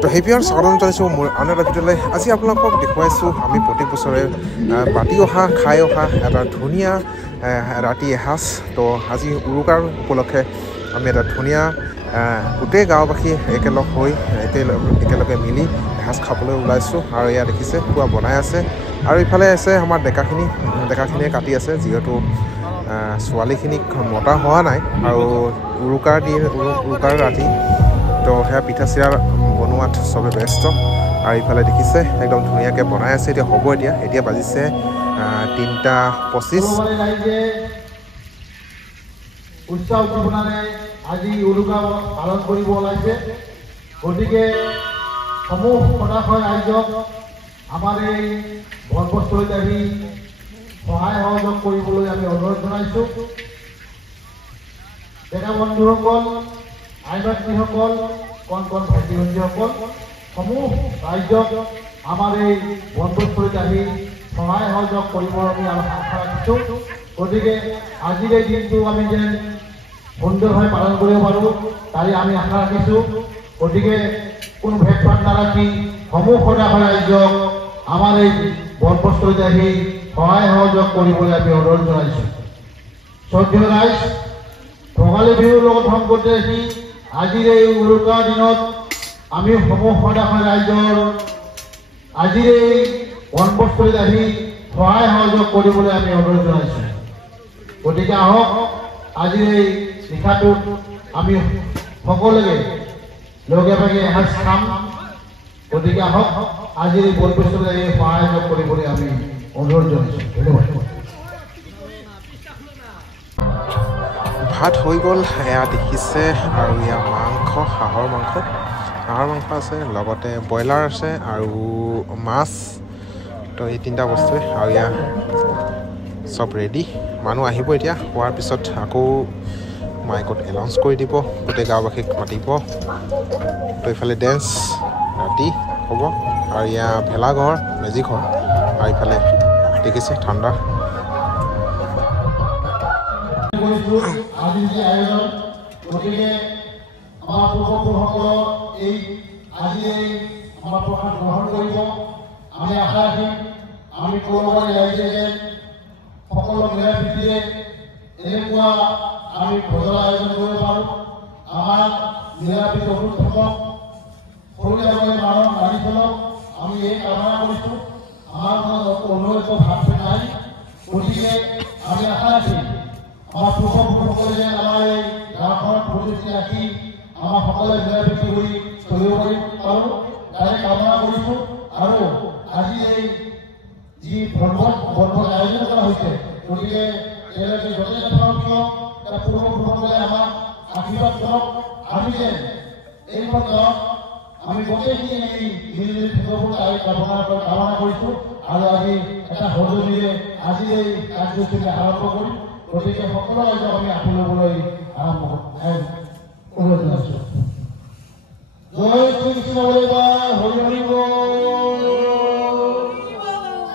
তো হেপিয়াৰ স্বাগতম জনাইছোঁ মোৰ আন এটা ভিডিঅ'লৈ। আজি আপোনালোকক দেখুৱাইছোঁ আমি প্ৰত্যেক বছৰে পাতি অহা খাই অহা এটা ধুনীয়া ৰাতি এসাঁজ। তো আজি উৰুকাৰ উপলক্ষে আমি এটা ধুনীয়া গোটেই গাঁওবাসী একেলগ হৈ একেলগে মিলি এসাঁজ খাবলৈ ওলাইছোঁ। আৰু এয়া দেখিছে পুৱা বনাই আছে আৰু ইফালে আছে আমাৰ ডেকাখিনিয়ে কাটি আছে, যিহেতু ছোৱালীখিনিক মতা হোৱা নাই আৰু উৰুকাৰ ৰাতি। তো সেয়া পিঠা চিৰা বনোৱাত চবে ব্যস্ত আৰু ইফালে দেখিছে একদম ধুনীয়াকৈ বনাই আছে। এতিয়া হ'ব এতিয়া বাজিছে 3:25। উৎসাহ উদ্দীপনাৰে আজি উৰুকা পালন কৰিব ওলাইছে। গতিকে সমূহ সদাশয় ৰাইজক আমাৰ এই বনভোজস্থলীত আহি সহায় সহযোগ কৰিবলৈ আমি অনুৰোধ জনাইছোঁ। ডেকা বন্ধুসকল, আই মাতৃসকল, কণ ভাইটি ভণ্টিসকল, সমূহ ৰাইজক আমাৰ এই বনভোজস্থলীত আহি সহায় সহযোগ কৰিবৰ আমি আশা ৰাখিছোঁ। গতিকে আজিৰ এই দিনটো আমি যেন সুন্দৰভাৱে পালন কৰিব পাৰোঁ তাৰে আমি আশা ৰাখিছোঁ। গতিকে কোনো ভেদভাৱ নাৰাখি সমূহ সদাশয় ৰাইজক আমাৰ এই বনভোজস্থলীত আহি সহায় সহযোগ কৰিবলৈ আমি অনুৰোধ জনাইছোঁ। শ্ৰদ্ধেয় ৰাইজ, ভোগালী বিহুৰ লগত সংগতি ৰাখি আজিৰ এই উৰুকাৰ দিনত আমি সমূহ সদাশয় ৰাইজৰ আজিৰ এই বনভোজস্থলীত আহি সহায় সহযোগ কৰিবলৈ আমি অনুৰোধ জনাইছোঁ। গতিকে আহক আজিৰ এই নিশাটোত আমি সকলোকে লগে ভাগে এসাঁজ খাম। গতিকে আহক আজিৰ এই বনভোজস্থলীত আহি সহায় সহযোগ কৰিবলৈ আমি অনুৰোধ জনাইছোঁ। ধন্যবাদ। ভাত হৈ গ'ল, এয়া দেখিছে। আৰু এয়া মাংস, হাঁহৰ মাংস আছে, লগতে ব্ৰইলাৰ আছে আৰু মাছ। তো এই তিনিটা বস্তুৱে আৰু এয়া চব ৰেডি। মানুহ আহিব এতিয়া, হোৱাৰ পিছত আকৌ মাইকত এনাউন্স কৰি দিব, গোটেই গাঁওবাসীক মাতিব। তো এইফালে ডেন্স ৰাতি হ'ব আৰু এয়া ভেলাঘৰ, মেজি ঘৰ আৰু ইফালে দেখিছে ঠাণ্ডা। আজি যে আয়োজন, গতিকে আমাৰ পূৰ্বপুৰুষসকলৰ এই আজি এই আমাৰ প্ৰসাদ গ্ৰহণ কৰিব। আমি আশা ৰাখিম আমি কলবাৰী ৰাইজে যে সকলো মিলা প্ৰীতিৰে এনেকুৱা আমি ভোজৰ আয়োজন কৰিব পাৰোঁ। আমাৰ মিলা প্ৰীতি অটুট থাকক, সৰু ডাঙৰে মানুহক মানি চলক, আমি এই কামনা কৰিছোঁ। আমাৰ মনত অন্য একো ভাৱ নাই। গতিকে আমি আশা ৰাখিম আমাৰ পূৰ্বপুৰুষসকলে যেন আমাৰ এই গাঁওখনত প্ৰতিষ্ঠি ৰাখি আমাৰ সকলোৱে মিলা প্ৰীতি হৈ চলিব পাৰোঁ তাৰে কামনা কৰিছোঁ। আৰু আজি এই যি বনভোজ আয়োজন কৰা হৈছে, গতিকে তেওঁলোকে য'তেই নাথাকক কিয় তাৰ পূৰ্বপুৰুষসকলে আমাক আশীৰ্বাদ কৰক। আমি যেন এই পৰ্যায়ত আমি গোটেইখিনি মিলি থাকিব তাৰে কামনা কৰিছোঁ। আৰু আজি এটা সজনীৰে আজি এই কাৰ্যসূচী আৰম্ভ কৰিম। গতিকে সকলো ৰাইজক আমি আঁঠু ল'বলৈ অনুৰোধ জনাইছোঁ। জয় শ্ৰীকৃষ্ণ বলিবাৰ, হৰি হৰি বল।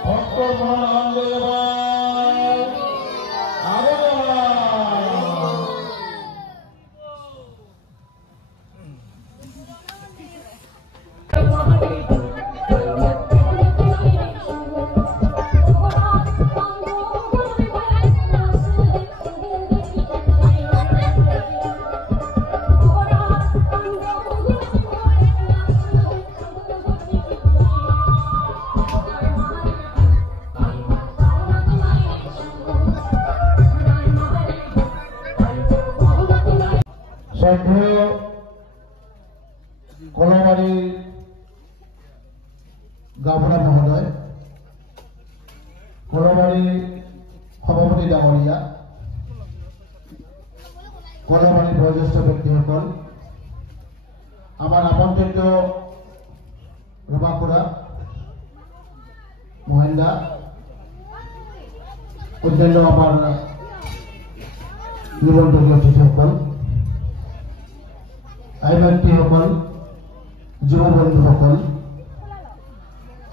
ভক্তৰ মন আনন্দ শ্ৰদ্ধেয় কলবাৰীৰ গাঁওবুঢ়া মহোদয়, কলবাৰীৰ সভাপতি ডাঙৰীয়া, কলবাৰীৰ বয়োজ্যেষ্ঠ ব্যক্তিসকল, আমাৰ আমন্ত্ৰিত ৰবা খুৰা, মহেন্দা, অন্যান্য আমাৰ নিমন্ত্ৰণীয় অতিথিসকল, আই মাতৃসকল, যুৱ বন্ধুসকল,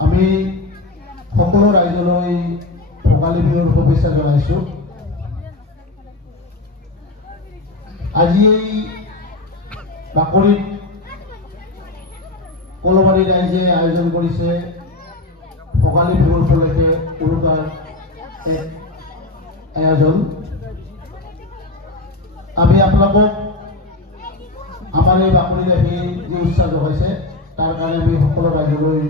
আমি সকলো ৰাইজলৈ ভোগালী বিহুৰ শুভেচ্ছা জনাইছোঁ। আজি এই বাকৰিত কলবাৰী ৰাইজে আয়োজন কৰিছে ভোগালী বিহুৰ উপলক্ষে উৰুকাৰ এক আয়োজন। আমি আপোনালোকক আমাৰ এই বাকৰি ৰাখি যি উৎসাহ জগাইছে তাৰ কাৰণে আমি সকলো ৰাইজলৈ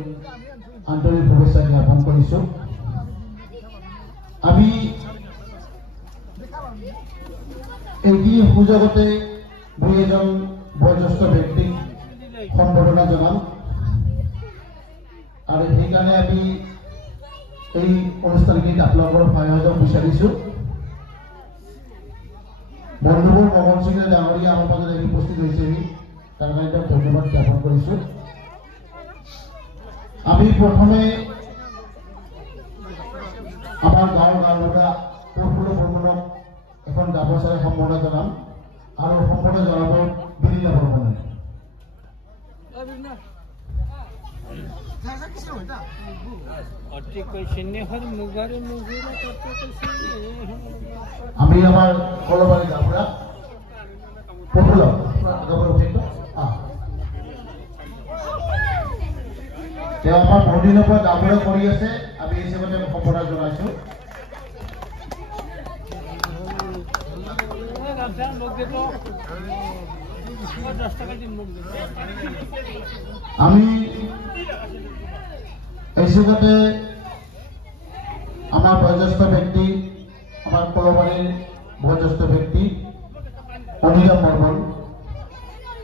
আন্তৰিক শুভেচ্ছা জ্ঞাপন কৰিছোঁ। আমি এই সুযোগতে দুই এজন বয়োজ্যেষ্ঠ ব্যক্তিক সম্বৰ্ধনা জনাম আৰু সেইকাৰণে আমি এই অনুষ্ঠানখিনিত আপোনালোকৰ সহায়ক বিচাৰিছোঁ। বন্ধুবোৰ মমন সিং ডাঙৰীয়া আমাৰ মাজত আহি উপস্থিত হৈছেহি, তাৰ কাৰণে তেওঁক ধন্যবাদ জ্ঞাপন কৰিছোঁ। আমি প্ৰথমে আমাৰ গাঁৱৰ গাঁওবুঢ়া প্ৰফুল্ল বৰ্মনক এখন গামোচাৰে সম্বৰ্ধনা জনাম আৰু সম্বৰ্ধনা জনাব বিনীতা বৰ্মনে। আমি আমাৰ কলবাৰী গাঁওবুঢ়া প্ৰফুল্ল তেওঁ আমাৰ বহুদিনৰ পৰা গাঁওবুঢ়া কৰি আছে, আমি এই হিচাপে তেওঁক সম্বৰ্ধনা জনাইছোঁ। আমি এই যুগতে আমাৰ বয়োজ্যেষ্ঠ ব্যক্তি, আমাৰ কলবাৰীৰ বয়োজ্যেষ্ঠ ব্যক্তি অনিৰাম বৰ্মন,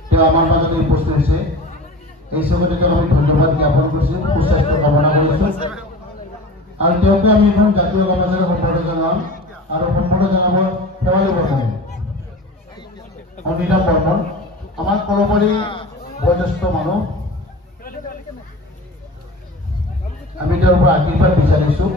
তেওঁ আমাৰ মাজতে উপস্থিত হৈছে। এই যুগতে তেওঁক আমি ধন্যবাদ জ্ঞাপন কৰিছোঁ, সুস্বাস্থ্য কামনা কৰিছোঁ আৰু তেওঁকে আমি এখন জাতীয় গামোচাৰে সম্বৰ্ধনা জনাম আৰু সম্বৰ্ধনা জনাব শেৱালী বৰ্মনে। অনিৰাম বৰ্মন আমাৰ কলবাৰী বয়োজ্যেষ্ঠ মানুহ, আমি তেওঁৰ পৰা আশীৰ্বাদ বিচাৰিছোঁ।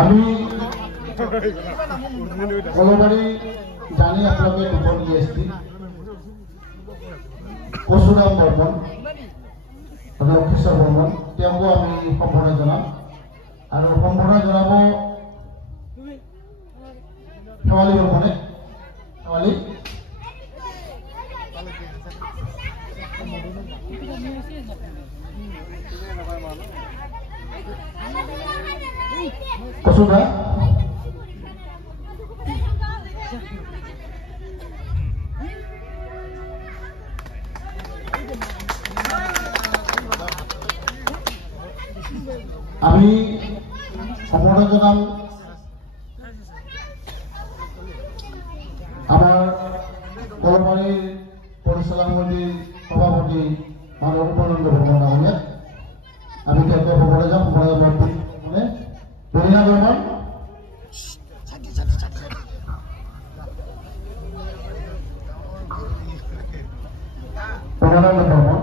আমি কলবাৰী জানি আপোনালোকে দুখন ডিএছপি পৰশুৰাম বৰ্মন, লক্ষেশ্বৰ বৰ্মন, তেওঁকো আমি সম্বৰ্ধনা জনাম আৰু সম্বৰ্ধনা জনাব শেৱালী বৰ্মনে। শেৱালী কচুদা আমি সম্বৰ্ধনা জনাম আমাৰ কলবাৰীৰ পৰিচালনা সমিতিৰ সভাপতি মানৱ উপনন্দ বৰ্মন ডাঙৰীয়াক। আমি তেওঁকে সম্বৰ্ধনা যাম। সম্বৰ্ধনা মানে বেলিনা বৰ্মন, প্ৰণানন্দ বৰ্মন,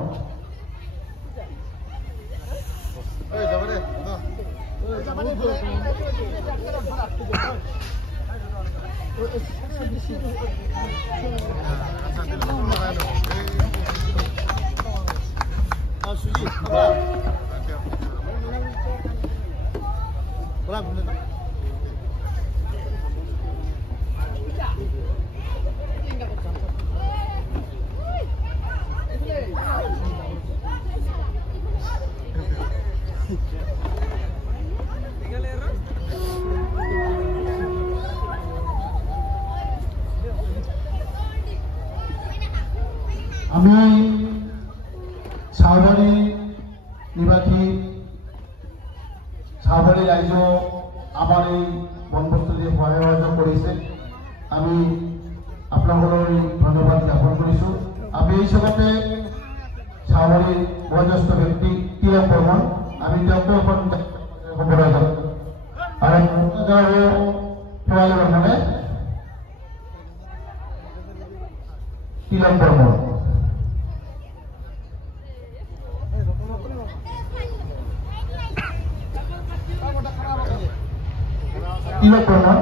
আমি চাহবাৰী নিবাসী চাহবাৰী ৰাইজ আমাৰ এই বনবস্তুৰে সহায় সহযোগ কৰিছে, আমি আপোনালোকলৈ ধন্যবাদ জ্ঞাপন কৰিছোঁ। আমি এই হিচাপতে চাহবাৰীৰ বয়োজ্যেষ্ঠ ব্যক্তি তিলক বৰ্মন, আমি তেওঁকো এখন সম্বৰ্ধনা জনাম আৰু শেৱালী বৰ্মনে তিলক বৰ্মন। তিলক বৰ্মন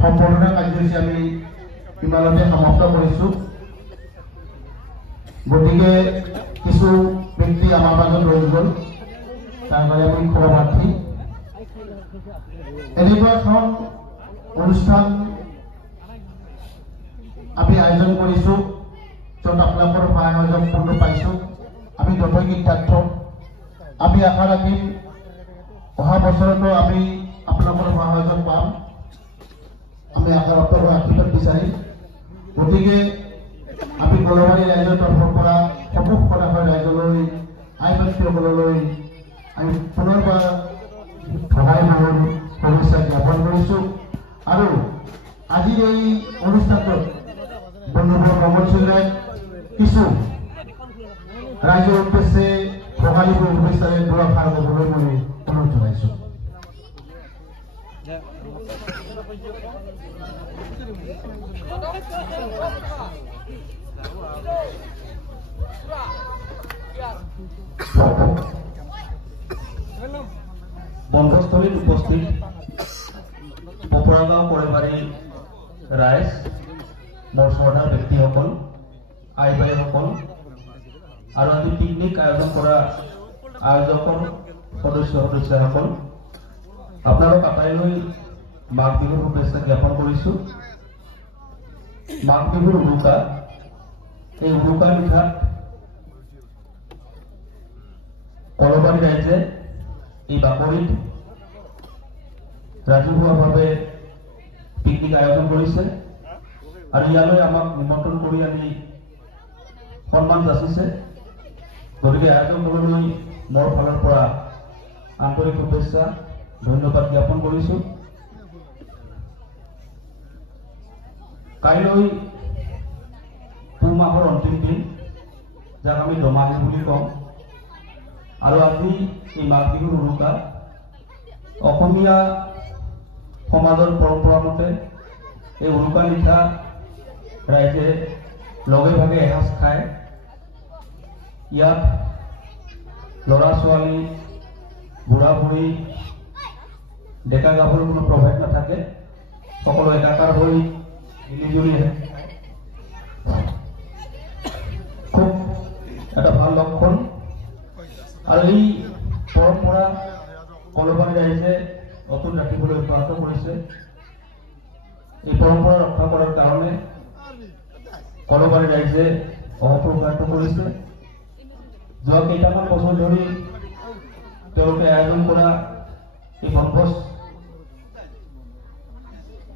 সম্পূৰ্ণ কাৰ্যসূচী আমি ইমানতে সমাপ্ত কৰিছোঁ। গতিকে কিছু ব্যক্তি আমাৰ মাজত ৰৈ গ'ল, তাৰ বাবে আমি ক্ষমা প্ৰাৰ্থী। এনেকুৱা এখন অনুষ্ঠান আমি আয়োজন কৰিছোঁ য'ত আপোনালোকৰ সহায় সহযোগ পাইছোঁ। আমি নথৈ কৃতাৰ্থ। আমি আশা ৰাখিম অহা বছৰতো আমি আপোনালোকৰ সহায় সহযোগ পাম। আমি আশাৰত্ব আশীৰ্বাদ বিচাৰিম। গতিকে আমি কলবাৰী ৰাইজৰ তৰফৰ পৰা সমূহ কলাশালী ৰাইজলৈ আই ব্যক্তিসকললৈ আমি পুনৰবাৰ সহায় শুভেচ্ছা জ্ঞাপন কৰিছোঁ। আৰু আজিৰ এই অনুষ্ঠানটোত বন্ধুবৰ্গ কৰ্মচাৰীৰাই কিছু ৰাইজৰ উদ্দেশ্যে ভোগালী শুভেচ্ছাৰে দুআষাৰ ক'বলৈ মই অনুৰোধ জনাইছোঁ। বন্ধস্থলীত উপস্থিত পপুৰাগাঁও কলবাৰী ৰাইজ, মোৰ শ্ৰদ্ধাৰ ব্যক্তিসকল, আই বাইসকল আৰু আজি পিকনিক আয়োজন কৰা আয়োজকৰ সদস্যসকল, আপোনালোক আটাইলৈ মাঘ বিহুৰ শুভেচ্ছা জ্ঞাপন কৰিছোঁ। মাঘ বিহুৰ উৰুকা, এই উৰুকা নিশাত কলবাৰী ৰাইজে এই বাকৰিত ৰাজহুৱাভাৱে পিকনিক আয়োজন কৰিছে আৰু ইয়ালৈ আমাক নিমন্ত্ৰণ কৰি আনি সন্মান যাচিছে। গতিকে আয়োজকসকললৈ মোৰ ফালৰ পৰা আন্তৰিক শুভেচ্ছা ধন্যবাদ জ্ঞাপন কৰিছোঁ। কাইলৈ পুহ মাহৰ অন্তিম দিন, যাক আমি দমাহী বুলি কওঁ, আৰু আজি এই মাঘ বিহুৰ উৰুকা। অসমীয়া সমাজৰ পৰম্পৰা মতে এই উৰুকা নিশা ৰাইজে লগে ভাগে এসাঁজ খায়। ইয়াত ল'ৰা ছোৱালী, বুঢ়া বুঢ়ী, ডেকা গাভৰুৰ কোনো প্ৰভেদ নাথাকে। সকলো একাকাৰ হৈ মিলিজুলি খুব এটা ভাল লক্ষণ। আৰু এই পৰম্পৰা কলবাৰী ৰাইজে অটুট ৰাখিবলৈ অব্যাহত কৰিছে। এই পৰম্পৰা ৰক্ষা কৰাৰ কাৰণে কলবাৰী ৰাইজে অহৰ্নিশে কৰিছে। যোৱা কেইটামান বছৰ ধৰি তেওঁলোকে আয়োজন কৰা এই বনভোজ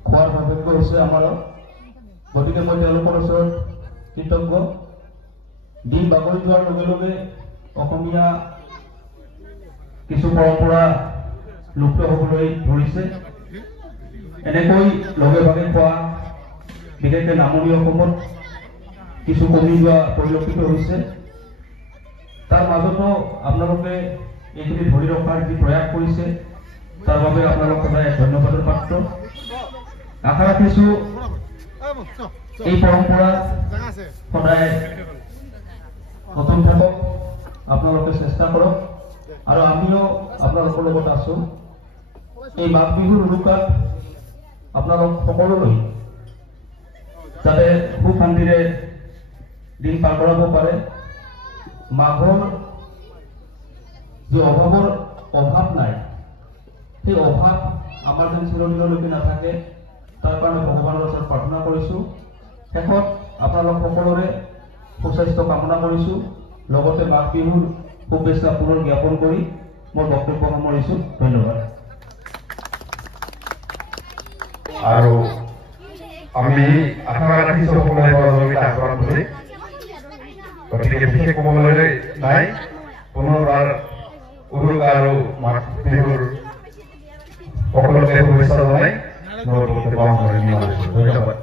খোৱাৰ সৌভাগ্য হৈছে আমাৰ। গতিকে মই তেওঁলোকৰ ওচৰত কৃতজ্ঞ। দিন বাগৰি যোৱাৰ লগে লগে অসমীয়া কিছু পৰম্পৰা লুপ্ত হ'বলৈ ধৰিছে। এনেকৈ লগে ভাগে খোৱা, বিশেষকৈ নামনি অসমত কিছু কমি যোৱা পৰিলক্ষিত হৈছে। তাৰ মাজতো আপোনালোকে এইখিনি ধৰি ৰখাৰ যি প্ৰয়াস কৰিছে, তাৰ বাবে আপোনালোক সদায় ধন্যবাদৰ পাত্ৰ। আশা ৰাখিছোঁ এই পৰম্পৰা সদায় নতুন থাকক, আপোনালোকে চেষ্টা কৰক আৰু আমিও আপোনালোকৰ লগত আছোঁ। এই মাঘ বিহুৰ উৰুকাত আপোনালোক সকলোলৈ যাতে সুখ শান্তিৰে দিন পাৰ কৰাব পাৰে। মাঘৰ যি অভাৱৰ অভাৱ নাই, সেই অভাৱ আমাৰ যেন চিৰদিনলৈকে নাথাকে, তাৰ কাৰণে ভগৱানৰ ওচৰত প্ৰাৰ্থনা কৰিছোঁ। শেষত আপোনালোক সকলোৰে সুস্বাস্থ্য কামনা কৰিছোঁ। লগতে মাঘ বিহুৰ শুভেচ্ছা পুনৰ জ্ঞাপন কৰি মই বক্তব্য সামৰিছোঁ। ধন্যবাদ। আৰু আমি আশা ৰাখিছোঁ সকলোৱে সহযোগিতা আগবঢ়াম বুলি। গতিকে বিশেষ ক'বলৈ নাই পুনৰবাৰ উৰুকা আৰু মাঘ বিহুৰ সকলোকে শুভেচ্ছা জনাই মোৰ বক্তব্য সামৰণি মাৰিছোঁ ধন্যবাদ